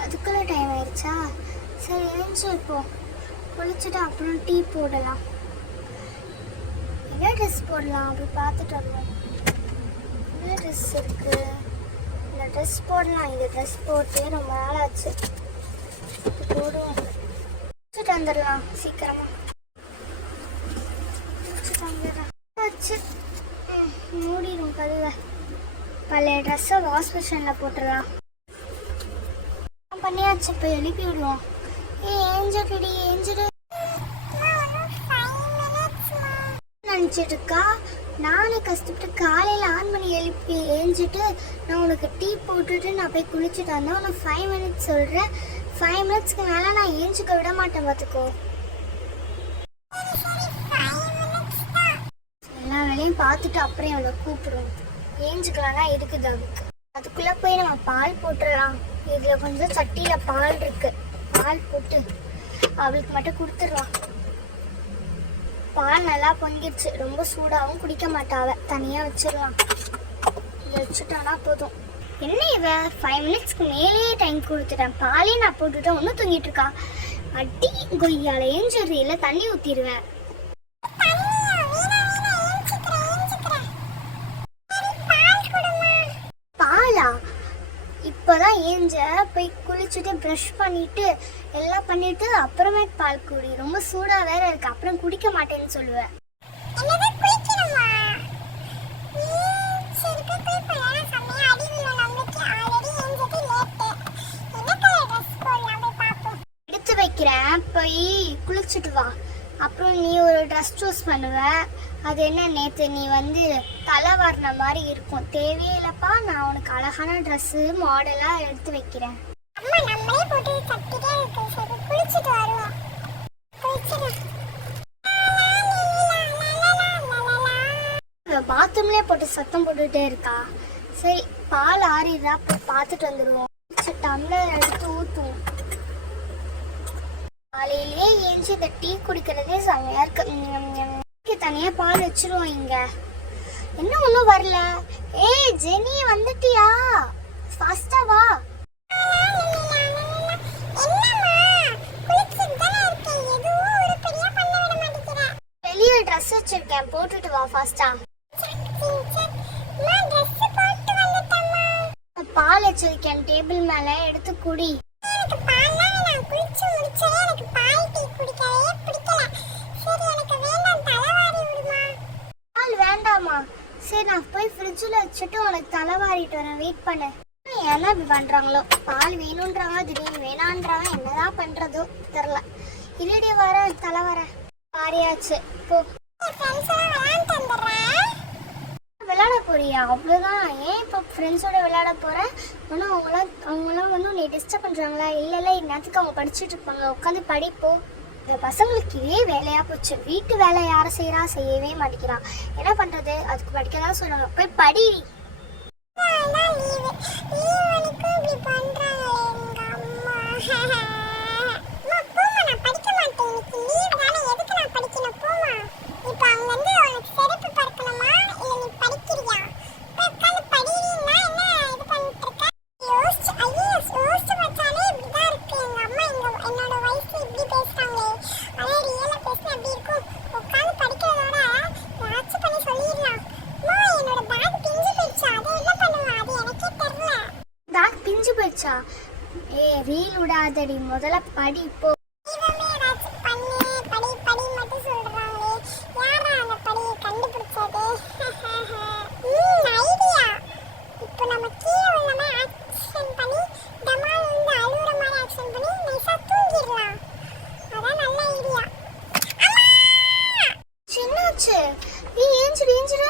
அதுக்குள்ள டைம் ஆயிடுச்சா? சரி எழுந்து இப்போ குளிச்சுட்டு அப்புறம் டீ போடலாம். என்ன ட்ரெஸ் போடலாம் அப்படி பார்த்துட்டு வருவோம். என்ன ட்ரெஸ் இருக்கு? இந்த ட்ரெஸ் போடலாம். இந்த ட்ரெஸ் போட்டு ரொம்ப நாள் ஆச்சு. போடுவோம். குளிச்சுட்டு வந்துடலாம் சீக்கிரமா. குளிச்சுட்டு வந்துடலாம். ஆச்சு மூடிடும் கதவை. பழைய ட்ரெஸ்ஸை வாஷ் மிஷினில் போட்டுடலாம். பண்ணியாச்சு. இப்போ எழுப்பி விடுவோம். ஏஞ்சிடுடி ஏஞ்சிடு நினச்சிட்டு இருக்கா. நானே கஷ்டப்பட்டு காலையில் ஆன் பண்ணி எழுப்பி ஏஞ்சிட்டு நான் உனக்கு டீ போட்டுட்டு நான் போய் குளிச்சுட்டு வந்தேன். உனக்கு 5 மினிட்ஸ் சொல்கிறேன். 5 மினிட்ஸ்க்கு மேலே நான் ஏஞ்சிக்க விட மாட்டேன் பார்த்துக்கோ. எல்லா வேலையும் பார்த்துட்டு அப்புறம் அவளை கூப்பிடுவோம். ஏஞ்சிக்கலாம்னா இருக்குது அதுக்கு. அதுக்குள்ளே போய் நம்ம பால் போட்டுடலாம். இதில் கொஞ்சம் சட்டியில் பால் இருக்கு. பால் போட்டு அவளுக்கு மட்டும் கொடுத்துடலாம். பால் நல்லா பொங்கிடுச்சு. ரொம்ப சூடாகவும் குடிக்க மாட்டாவ. தனியாக வச்சிடலாம். இதை வச்சுட்டானா போதும். என்ன இவ 5 மினிட்ஸ்க்கு மேலேயே டைம் கொடுத்துட்டேன். பாலே நான் போட்டுட்டேன். ஒன்றும் தூங்கிட்டு இருக்கா. அடி கொய்யால ஏஞ்சிடுறி இல்லை தண்ணி ஊற்றிடுவேன். பாலா? இப்போதான் ஏஞ்ச. போய் குளிச்சுட்டு ப்ரஷ் பண்ணிட்டு எல்லாம் பண்ணிட்டு அப்புறமே பால் குடி. ரொம்ப சூடா வேற இருக்கு. அப்புறம் குடிக்க மாட்டேன்னு சொல்லுவேன். எடுத்து வைக்கிறேன். போய் குளிச்சுட்டு வா. அப்புறம் நீ ஒரு ட்ரெஸ் சூஸ் பண்ணுவ. அது என்ன நேற்று நீ தலை வாரின மாதிரி இருக்கும். தேவையில்லப்பா. நான் உனக்கு அழகான ட்ரெஸ்ஸு மாடலாக எடுத்து வைக்கிறேன். பாத்ரூம்லேயே போட்டு சத்தம் போட்டுகிட்டே இருக்கா. சரி பால் ஆறிடுறா. போய் பார்த்துட்டு வந்துடுவோம். டம்ளர் எடுத்து ஊற்றுவோம். காலையிலேயே ஏஞ்சி இந்த டீ குடிக்கிறதே செமையா இருக்கு. தனியா பால் வச்சிருவோம். இங்க என்ன ஒன்றும் வரல. ஏய் ஜெனி வந்துட்டியா? ஃபாஸ்டா வா. வெளியே ட்ரெஸ் வச்சிருக்கேன். போட்டுட்டு வா ஃபாஸ்டா. பால் வச்சிருக்கேன் டேபிள் மேல. எடுத்து குடி. பால் வேண்டாமா? சரி நான் போய் ஃப்ரிட்ஜில் வச்சுட்டு உனக்கு தலைவாரிட்டு வரேன். வெயிட் பண்ணு. என்ன இப்படி பண்றாங்களோ. பால் வேணுன்றாங்க, திடீர்னு வேணான்றாங்க. என்னதான் பண்றதோ தெரில. இல்லடி வர தலை வர வாரியாச்சு. போ. விளையாட போறியா? அவ்வளோதான். ஏன் இப்போ ஃப்ரெண்ட்ஸோட விளையாட போகிறேன்? ஆனால் அவங்களாம் நீ டிஸ்டர்ப் பண்ணுறாங்களா? இல்லை இந்நேரத்துக்கு அவங்க படிச்சுட்டு இருப்பாங்க. உட்காந்து படிப்போம். இந்த பசங்களுக்கு இதே வேலையாக போச்சு. வீட்டு வேலை யாரை செய்யவே மாட்டேங்கிறான். என்ன பண்ணுறது? அதுக்கு படிக்க தான் சொல்லுவாங்க. போய் படி. ரீல் விடாதடி. முதல்ல படி போ. சின்னாச்சு. நீ ஏஞ்சிடு ஏஞ்சிடு.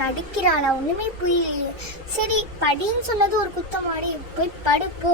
நடிக்கிறாளா? ஒண்ணுமே புரியலையே. சரி படின்னு சொன்னது ஒரு குத்தமாடி. போய் படு போ.